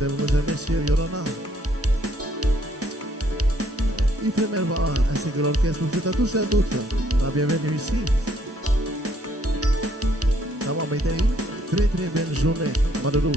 mesdemoiselles, messieurs, Yorana. Yves Merva, ainsi que l'orchestre, vous souhaite à tous et à toutes la bienvenue ici. Ça va, Maïtaï? Très très belle journée, Madalou.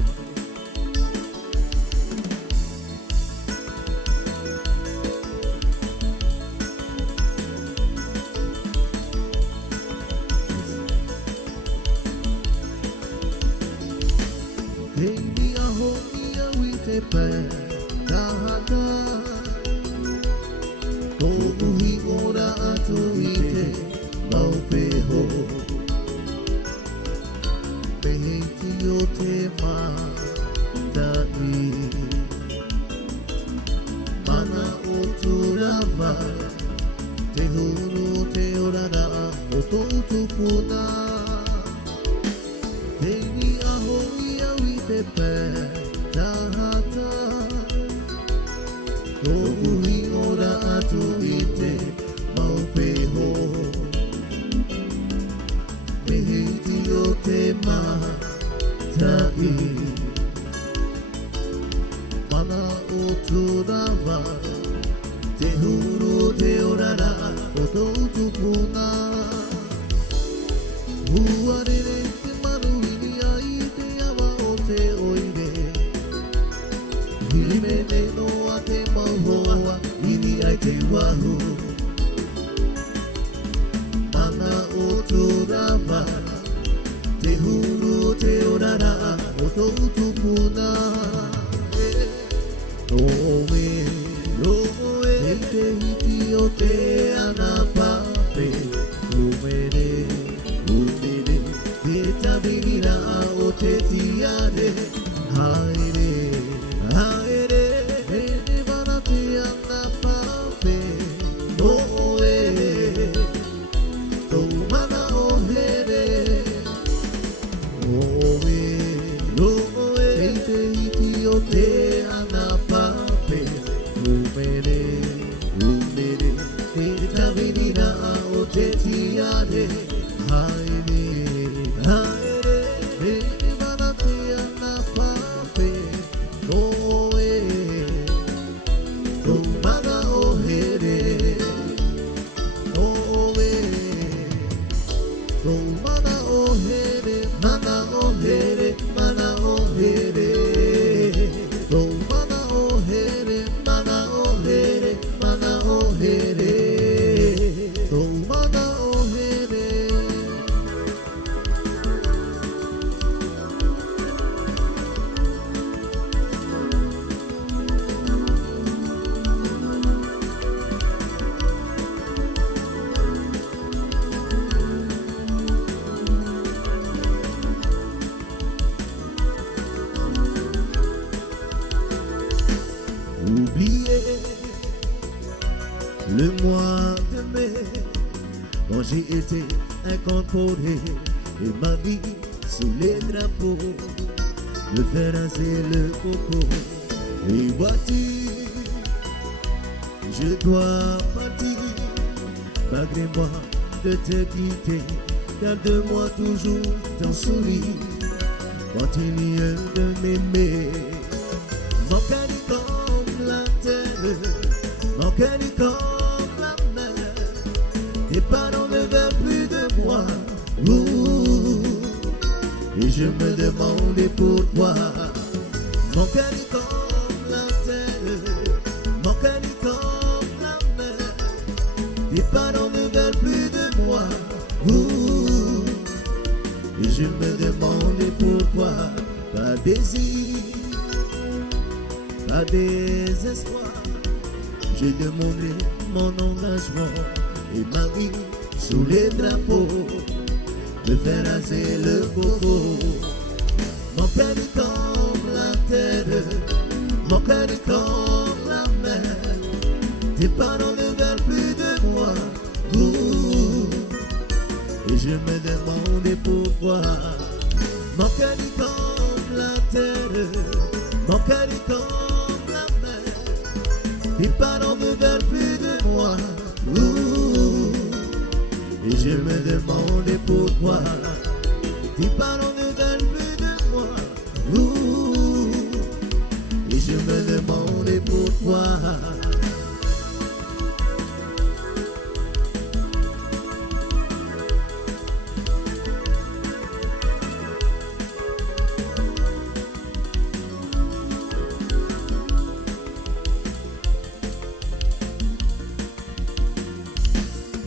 Et m'a dit sous les drapeaux de faire raser le coco. Et vois-tu, je dois partir, malgré moi de te quitter. Garde-moi toujours ton sourire, continue de m'aimer. Mon cœur est comme la terre, mon cœur est comme la mer. Tes parents ne veulent plus de moi. Et je me demandais pourquoi. Mon cœur est comme la terre, mon cœur est comme la mer. Tes parents ne veulent plus de moi. Et je me demandais pourquoi. Pas désir, pas désespoir. J'ai demandé mon engagement et ma vie sous les drapeaux. Me faire raser le coco. Mon cœur est comme la terre, mon cœur est comme la mer. Tes parents ne veulent plus de moi. Et je me demandais pourquoi. Mon cœur est comme la terre, mon cœur est comme la mer. Tes parents ne veulent plus de moi. Et je me demandais pourquoi. Tes parents ne veulent plus de moi. kwa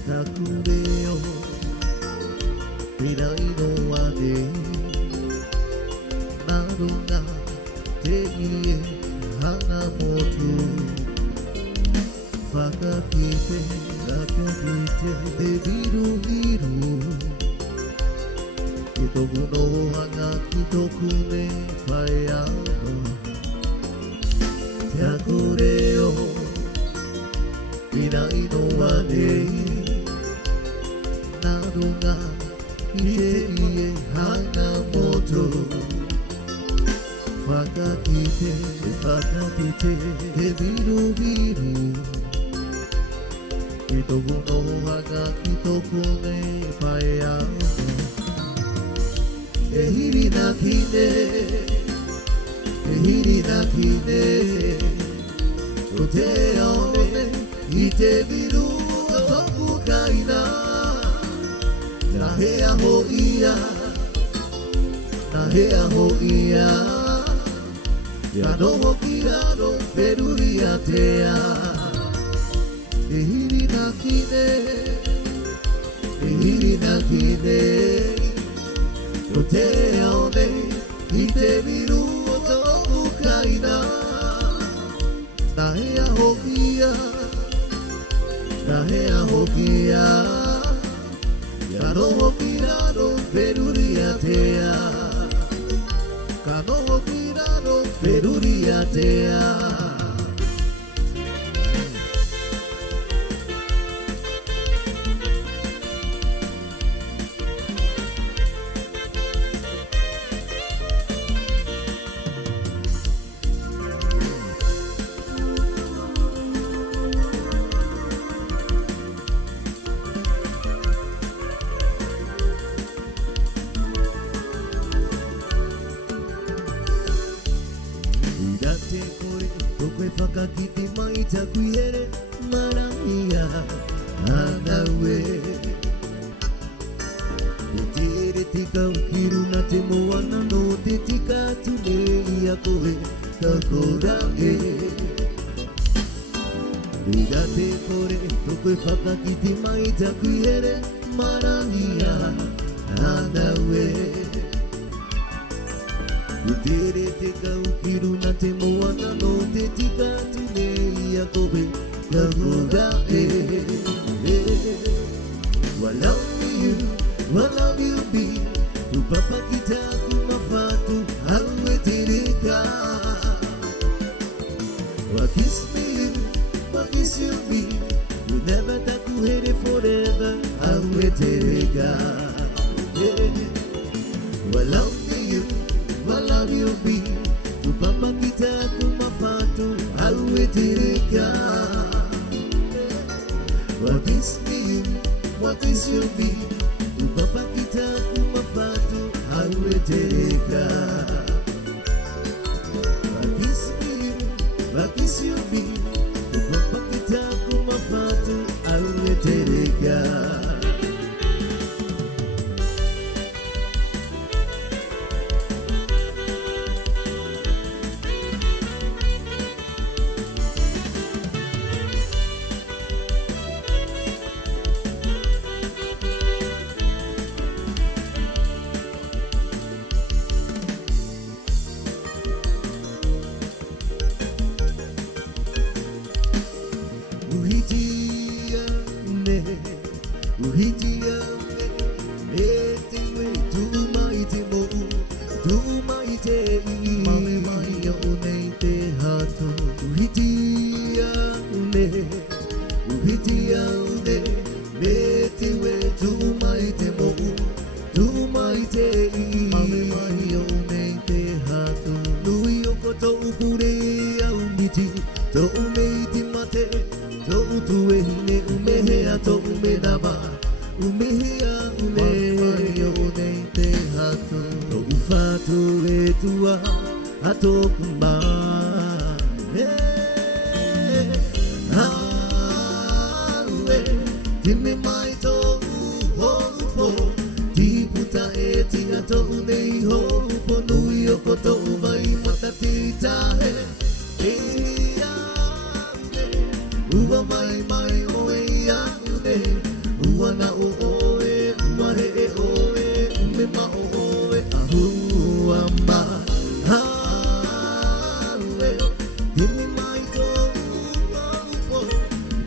Takureo Mirai no ade Narunga Teie Hanamoto Fakakite Sakakite Debiru biru Kitoku no hana Kitoku ne Payano Takureo Mirai no ade Narunga Teie Hanamoto Fakakite, fakakite, biru biru Kitoku no haga kitoku ne payano Ehiri nakine, ehiri nakine Tote one, ite biru otoku kaina Nahea hoia, nahea hoia Yano kirano feruria tea Ehiri nakine Tote one Ite biru otoku kaina Nahea hokia Yano kirano feruria tea Kano kirano feruria tea Date kore, tokwe fakakiti maita kuiere maramia anawe Tere tika ukiru na temo wana no te tika tune ia koe kakorage Date kore, tokwe fakakiti maita kuiere maramia anawe Utere teka ukiru na te moana no te tika tune ia koe kakoga Walau you be Upapa kita kumafatu Awe tereka Wakis you be You never taku here forever Awe tereka Walau you be Upapa kita kumafatu Awe tereka Wakis you be Upapa kita kumafatu Awe tereka Wakis you be Upapa kita kumafatu Awe tereka Atokumba Timi mai to ho Ti puta e tinga to nei ho Po nui o koto mai mata tita he Ua mai mai o e ane Ua na o e Ua he e o e Me ma o e Ahua ma Hawe Timi mai to ho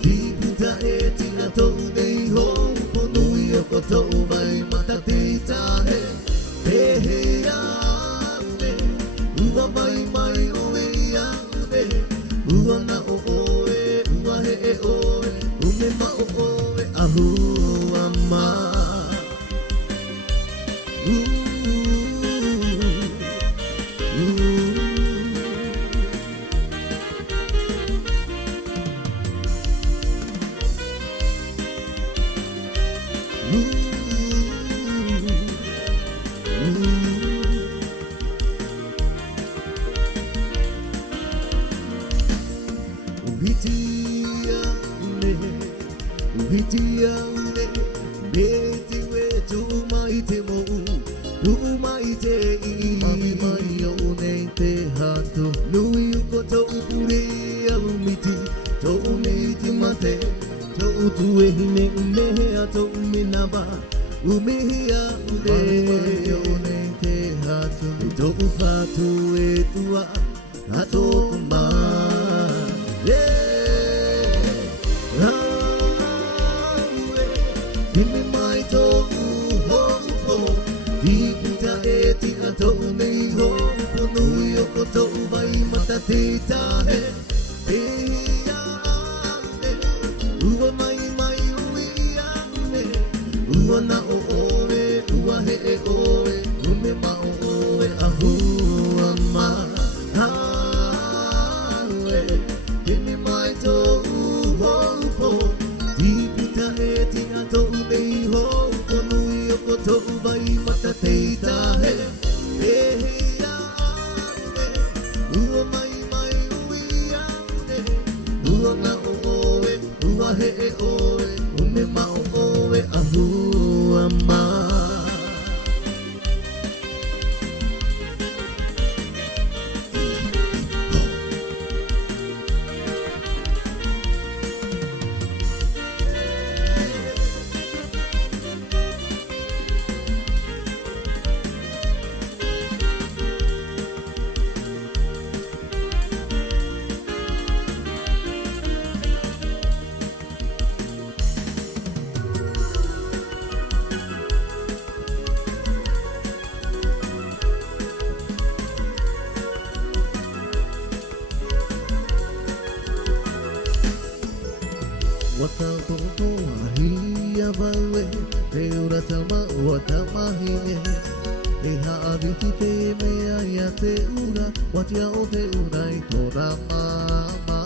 Ti puta e tinga to nei ho Po nui o koto mai mata tita he ane Ua mai mai o e ane Ua na o e Ua he e o e Ume ma o e Ahua ma Uhitia une Beti we tu maite mo Tu maite I Mami mai o une te hato Nui uko to ukure au miti To uneiti mate To utu e hine unehe a to uminaba Umehia une Mami mai o une te hato To ufatu e tua Hato kuma Timi mai to ho Ti puta e tina to nei ho Po nui o koto mai mata tita he ane Ua mai mai ui ane Ua na o oe Ua he e oe Ume ma o oe Ahua ma Hawe Timi mai to ho Ti puta e tina to nei ho Po nui o koto mai mata teita he ane Ua mai mai ui ane Ua na o oe Ua he e oe Ume ma o oe Ahua ma Wata toto ahia baue Te ura tama ua tamahi E haawiti te mea ia te ura Watia o te ura I tora mama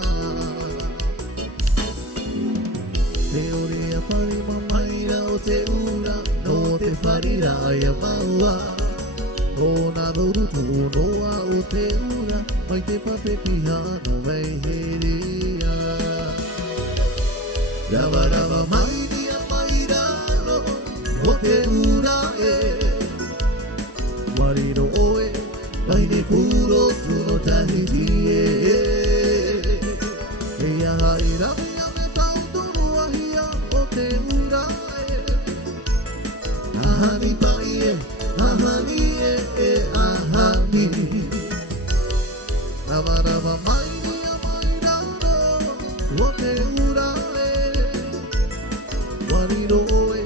Te ore a pari mamaira o te ura No te wharira ia maua O nā dorutu noa o te ura Mai te pape piha no mei heria Rawa rawa mai dia mai raro O te ura e Wariro oe Mai ne puro tuno tahiti e E aha I rami a me tau tunu ahia O te ura e Ahani pai e Ahani e ahani Rawa rawa mai dia mai raro O te ura e Wariro oe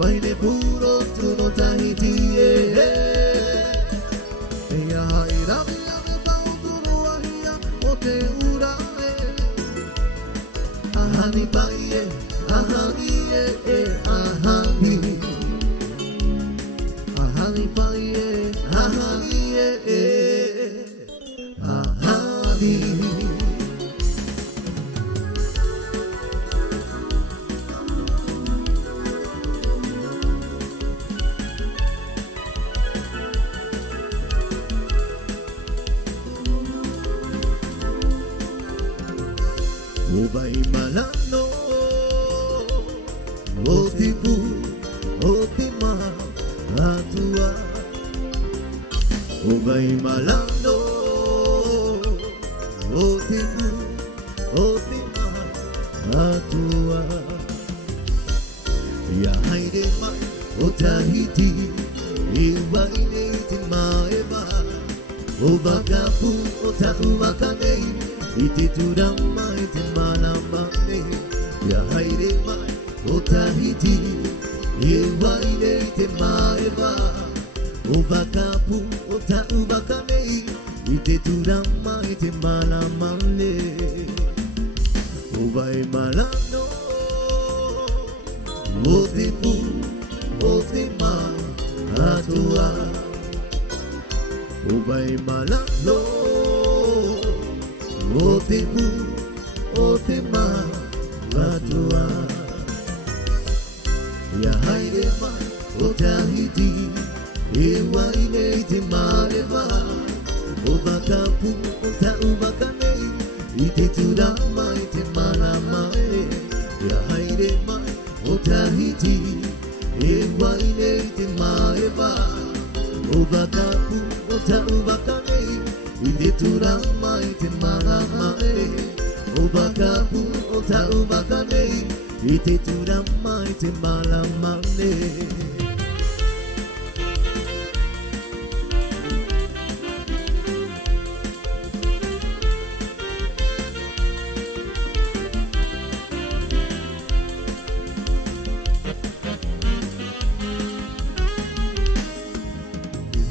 Mai ne puro tuno tahiti e E aha I rami a me tau tunu ahia O te ura e Ahani pai e Ahani e ahani Ahani pai e Ahani ahani Vai malano Otipu, otima, atua. Obai malando, otipu, otima, atua. Ya haide ma, otahiti, iwa ineti maeba. Obagapu, otakumakanei, ititurama, itimanamane. Ya haide ma, otahiti, iwa ineti maeba. Obagapu, otakumakanei, ititurama, itimanamane. Obai malando, otipu, otima, atua. Obai malando, otipu, otima, atua. Ya haide ma, otahiti, ewa ineti maeva. Obagapu, otaumakanei, ititurama, itimanamae. Ya haide ma, otahiti, ewa ineti maeva. Obagapu, otaumakanei, ititurama, itimanamae. Obagapu, otaumakanei, ititurama, itimanamae.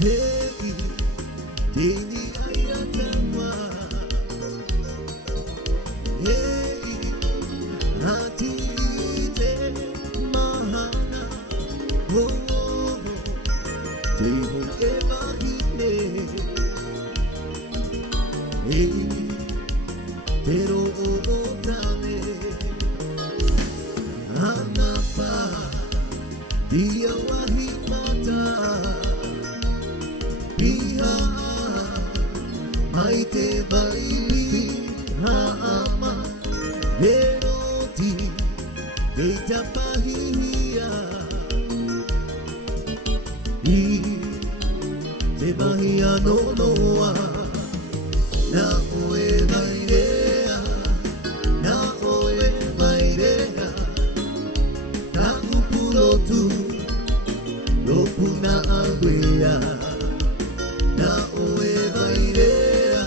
Hey, dini ayatama. Hey, hati te mahana. Oh, te hoke mahine. Hey, te ro otane. Anapa, dia wahimata. Biha, maite baili, haama, heroti, keita pahia. Te bahia no noa, na oe mairea, na oe mairea, na upurotu, lopuna aguea. Na oe mairea,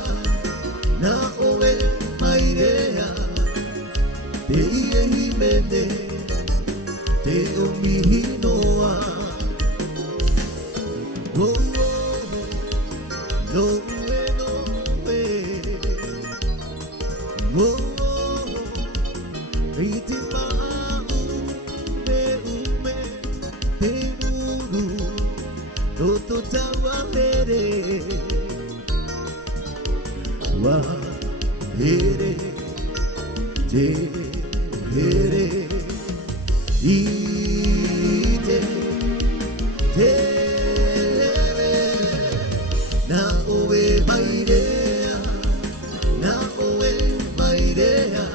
na oe mairea. Te ie himene, te omihinoa. Oh, oh, no e, no e. Oh, oh, iti maa ume, te nuru. Toto tawa mere, wa here, te here, ite, te na oe mairea, na oe mairea,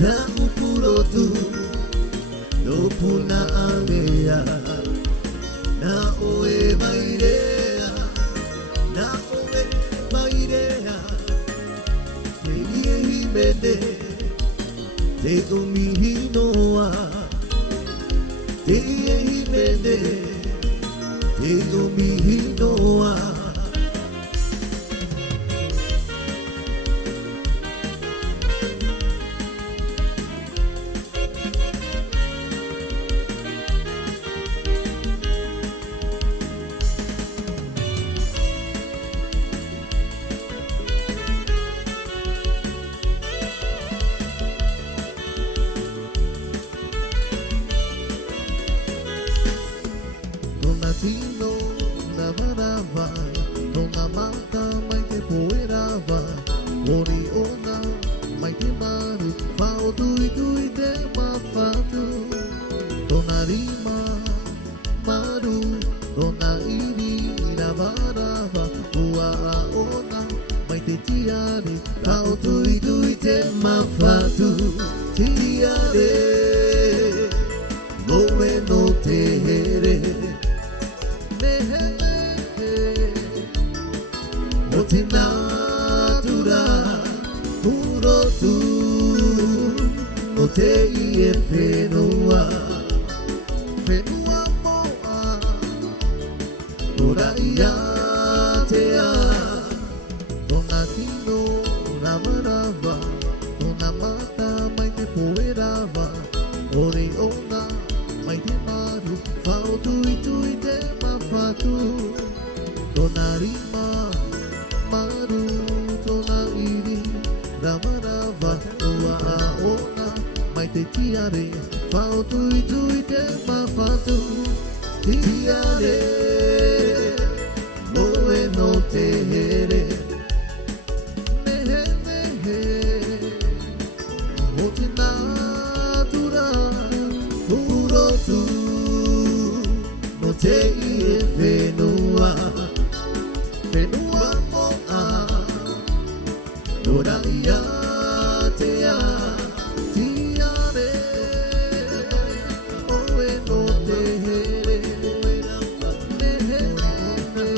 na upurotu, no puna alea. Na oe mairea, na oe mairea. Te ie himene, te omihinoa. Te ie himene, te omihinoa. Tino na manava, nona mata mai te poerava, ori ona mai te maru, fao tui tui te mawhatu. Tona rima maru, tona iri na varava, ua ona mai te tiare, fao tui tui te mawhatu. Tiare de Fao tui tui te ma fatu Tia de Moe no te here Mehe mehe O te natura Uro tu No te ie whenua Whenua moa Nora ia te a Tia re Oe no te here Mehe mehe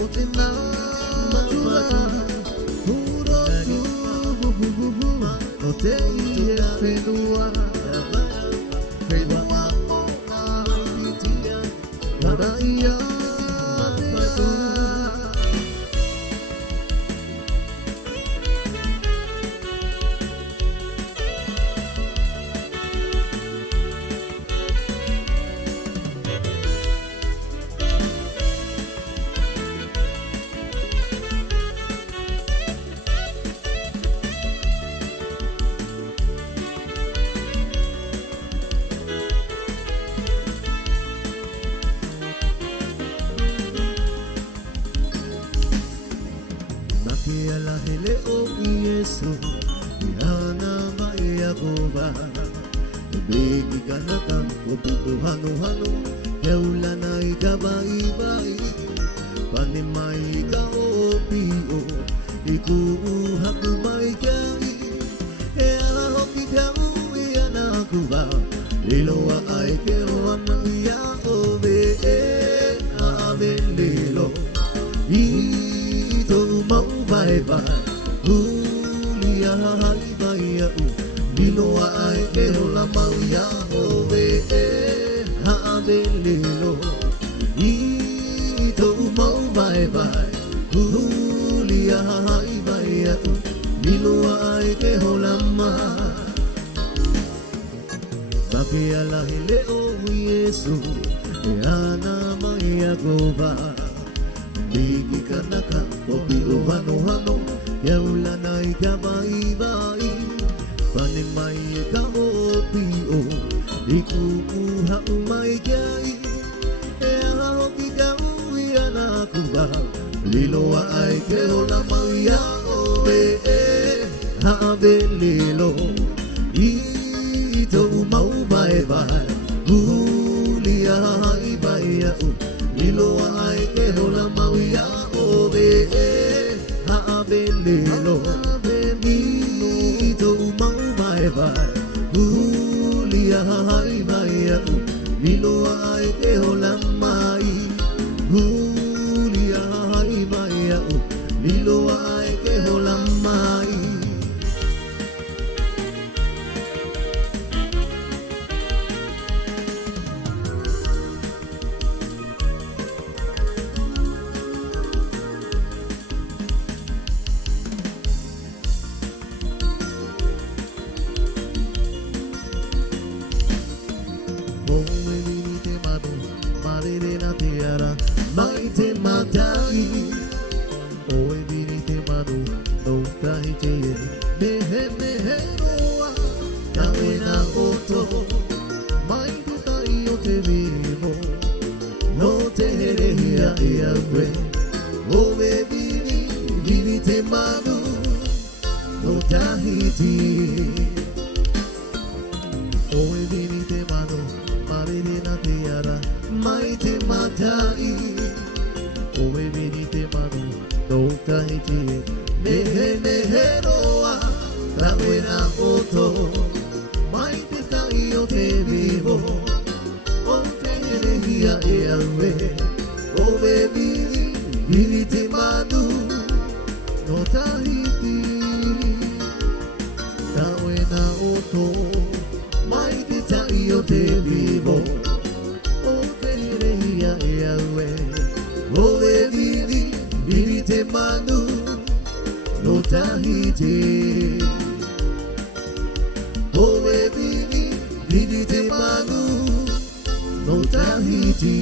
O te natura Uro tu No te ie whenua Whenua moa Nora ia te a Makia la hele o Yesu Ihana mai agova Begi kanaka o puto hano hano Heula na ikaba ibai Pane mai ka o pio Iku haku mai kai E ala hoki kau i ana kuba Liloa ai ke o ana ia o ve e ave lilo Ito mau vai vai Ulia hai vai au Liloa ai ke o la mau ia o ve e ave lilo Ito mau vai vai Ulia hai vai au Liloa ai ke o la mau Baki ala hele o Yesu E ana mai agova Bigi kanaka o piro hano hano Yaula na ikaba ibai Pane mai e ka o pio Iku uha umai kai E aha hoki ka ui ana kuba Liloa ai ke o la mauia o e Habe lilo Ito mau vai vai Gulia hai vai au Liloa ai ke o la mauia o ve Habe lilo Ito mau vai vai Gulia hai vai au Liloa ai ke o la mai Gulia hai vai au Liloa ai ke o la mai Mai te matai Oe vini te manu No tai te Mehe mehe roa Kawe na oto Mai te tai o te vimo No te here hia e awe Oe vini te manu No tahiti Oe vini te manu Marere na te ara Mai te matai Oe vini te manu No tahiti Mehe mehe roa Kawe na oto Mai te tai o te vivo O te here hia e awe Oe vini te manu No tahiti Kawe na oto Mai te tai o te vivo O te here hia e awe Oe vini te manu No tahiti Oe vini te manu No tahiti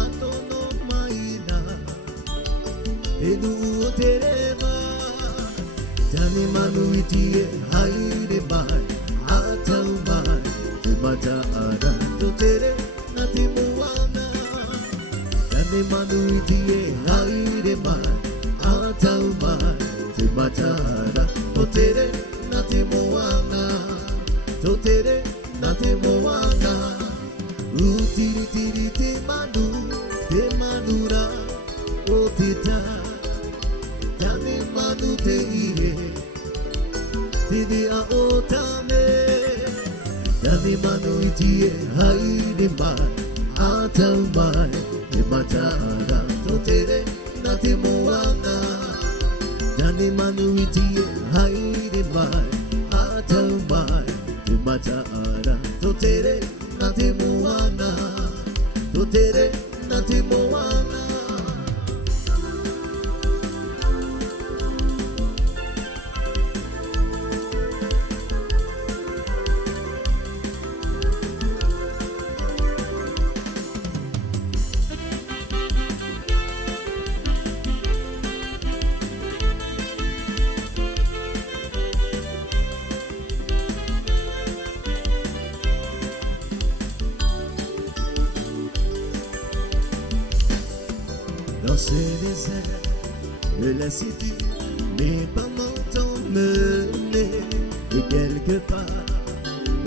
Atono maina Edu terema Tani manuitie haide bai Atau bai Temata ada Totere nati muana Tani manuitie haide bai Atau bai Temata ada Totere nati muana Totere nati muana Utiri tiri te manura Otita Tani manu te ihe Tidi a otame Tani manu itie haide mai Atau mai Te matara Totere nati moana Tani manu itie haide mai Atau mai Te matara Totere nati moana Totere nati moana Dans ce désert de la cité, mes parents t'ont mené de quelque part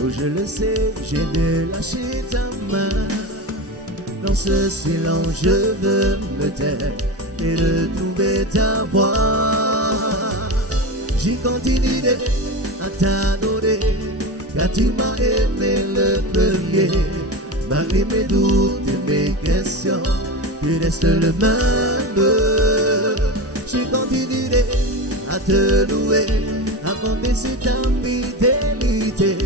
où je le sais, j'ai dû lâcher ta main. Dans ce silence, je veux me taire et retrouver ta voix. J'y continue à t'adorer, car tu m'as aimé le premier, malgré mes doutes et mes questions. Tu restes le même. Je continuerai à te louer, à compter sur ta fidélité.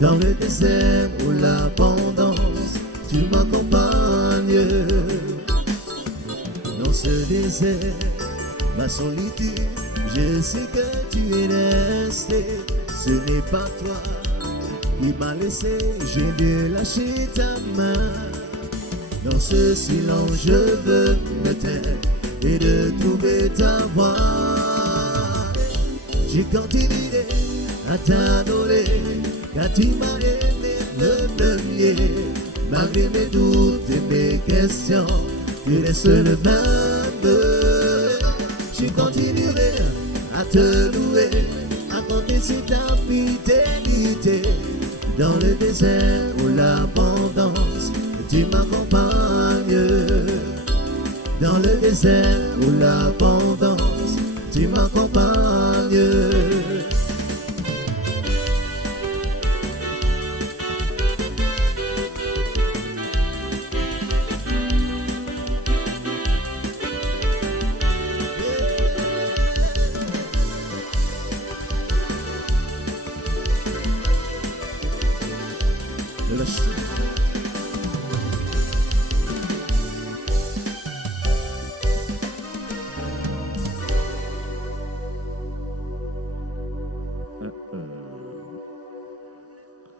Dans le désert ou l'abondance, tu m'accompagnes. Dans ce désert, ma solitude, je sais que tu es resté. Ce n'est pas toi qui m'as laissé, j'ai dû lâcher ta main. Dans ce silence, je veux me taire et de trouver ta voix. Je continuerai à t'adorer, car tu m'as aimé le premier. Malgré mes doutes et mes questions, tu restes le même. Je continuerai à te louer, à compter sur ta fidélité. Dans le désert ou l'abondance, tu m'accompagnes. Dans le désert ou l'abondance, tu m'accompagnes. De la chute.